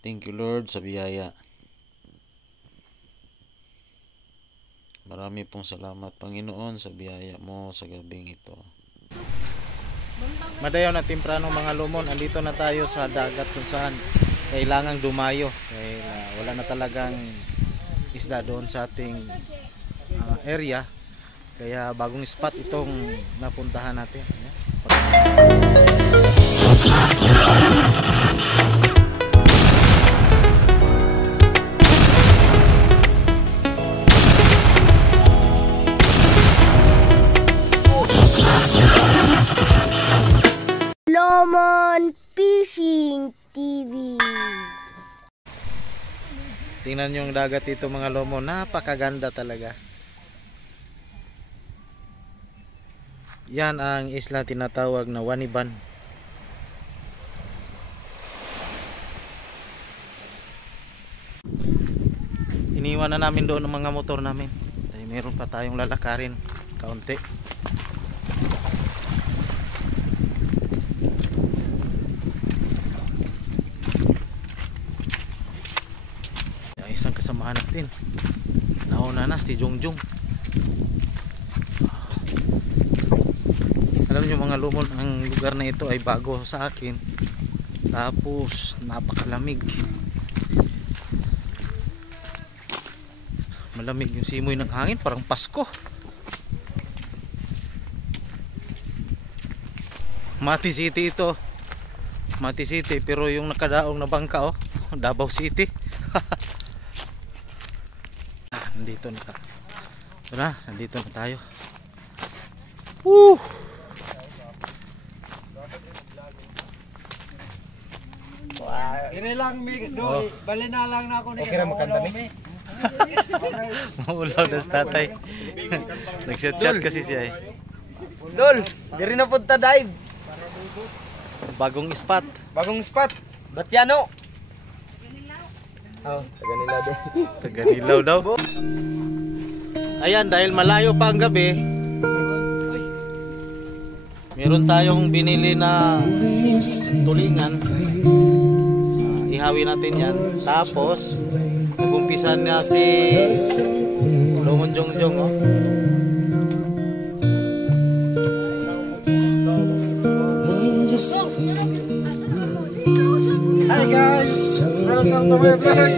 Thank you Lord sa biyaya. Marami pong salamat Panginoon sa biyaya mo sa gabing ito. Madayaw na temprano mga lumon, andito na tayo sa dagat kung saan kailangang dumayo. Wala na talagang isda doon sa ating area. Kaya bagong spot itong napuntahan natin. Lomon Fishing TV. Tingnan nyo yung dagat dito mga lomo, napakaganda talaga. Yan ang isla tinatawag na Waniban. Iniwan na namin doon ang mga motor namin. Dahil meron pa tayong lalakarin kaunti. Isang kasamahan natin, nauna na si Jongjong. Alam nyo mga lumon, ang lugar na ito ay bago sa akin, tapos napakalamig, malamig yung simoy ng hangin, parang Pasko. Mati City ito, Mati City, pero yung nakadaong na bangka Davao City. Nandito na tayo. Dire lang bali na lang na ako ni. Okay ra makanta mi. Maulaw na sa tatay. Nag-chat kasi siya eh. Dol, diri na punta dive. Bagong spot. Bagong spot. Batyano. Taganilaw din. Taganilaw daw. Ayan, dahil malayo pa ang gabi, meron tayong binili na tulingan. Ihawin natin yan. Tapos nag-umpisa na si Lomon Jongjong. Hi guys, welcome to my vlog.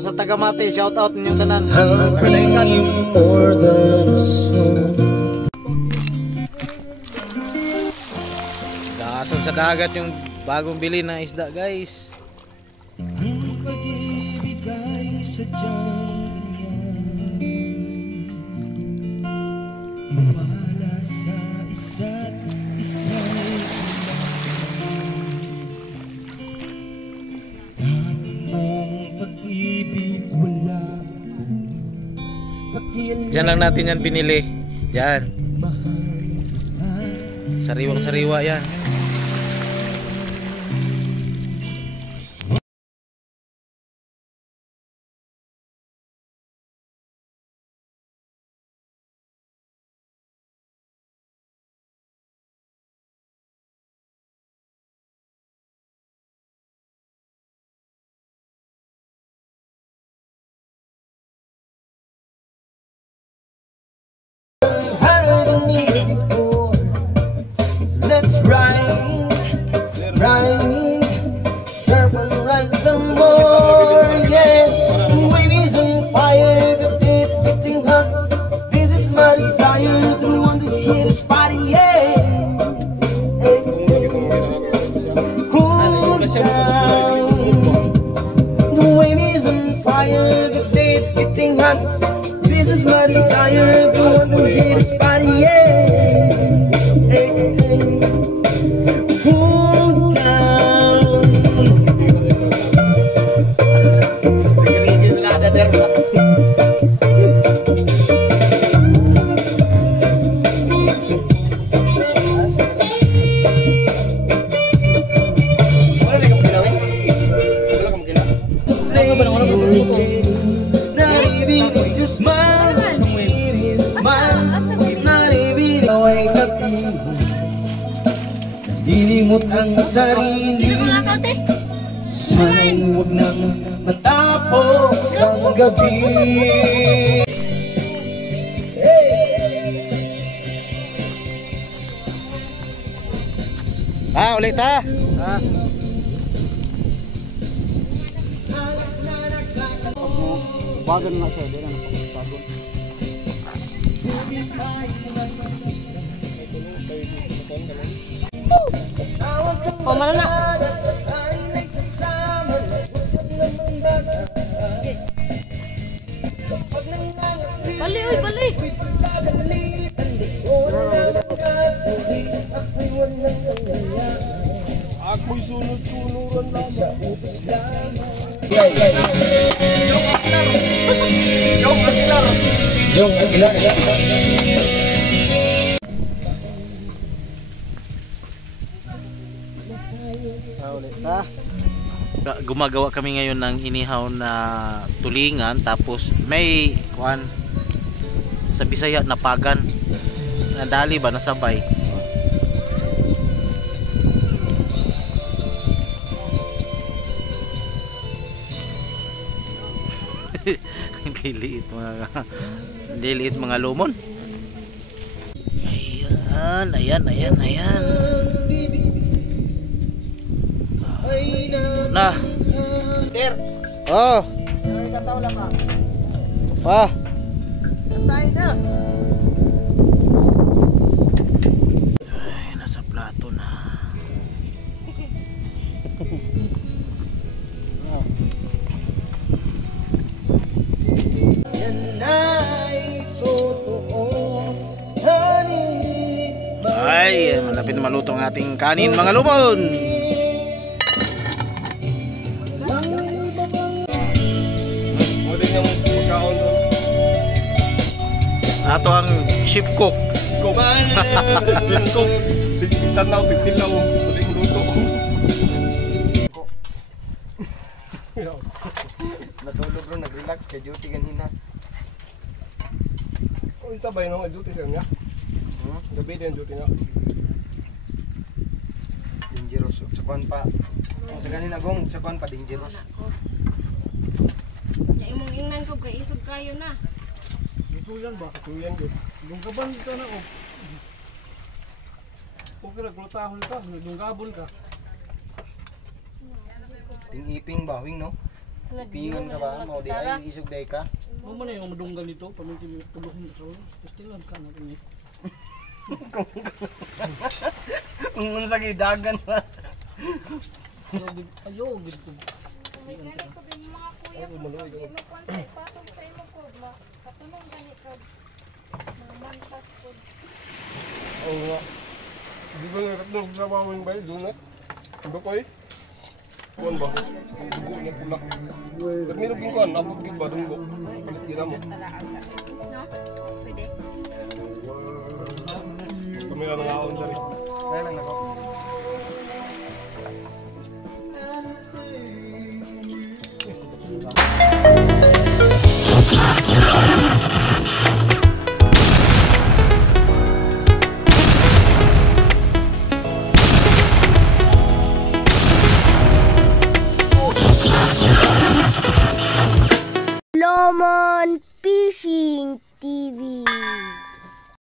Sa Tagamate, shout out ninyong tanan. Daasan sa dagat yung bagong bili na isda, guys. Ang pag-ibig ay sadyang iwala sa isa't isa. Diyan lang natin yan binili. Diyan. Sariwang sariwa yan. Let's ride, surf and ride some more, yeah. Waves on fire, the day's getting hot. This is my desire, the one to hear this party, yeah. Cool down, the waves on fire, the day's getting hot. This is my desire, the one to hear this party, yeah. Cool down. Dilimot ang sarili, sana'y huwag nang matapos ang gabi. Ulit ha. Bagan na siya, di na napakasagod. Pamana na. Bali, uy, bali. Ako'y sunod-sunuran lamang. Jong Aguilar. Gumagawa kami ngayon ng inihaw na tulingan, tapos may kuan sa Bisaya na pagan. Nadali ba nasabay? Liliit mga lumon. Ayan. Na. Der, Oh. kataw lang ka. Pa. Antayin na. Ay, nasa plato na. Ay, malapit na maluto ang ating kanin mga lumon. Pwede niyang pagkaon doon. Ato ang chef cook. Kumain! Singkong! Tanaw, bigtilaw. Pwede mo luto. Natulog bro, nag-relax kay duty ganina. Kung isabay nung duty siya niya. Gabi din duty niya. Dangerous. Sa kuwan pa. Sa ganina gong, sa kuwan pa dangerous. Imong ingnan ko kay isog kayo na. Tuyan ba? Tuyan yun. Dungkaban ka na o. Okay, nagplutahol ka. Dungkabon ka. Iping ba, wing no? Pingan ka ba? Mau di ay isog day ka. Ano man yung madunggan nito? Paminti mo tuluhin na sa pastilan ka na rin. Kung unsa gyud dagan pa. Ayo, gid ko. Oo nga. Di ba nga sa mawing ba doon na? Ano ko eh? Kuan ba? Dugo niya pula. Pero nirugin kuan, abot gid ba dugo? Palit gid mo. No? Pwede. Kamera na laon dali. Kaya lang nako. Lomon Fishing TV.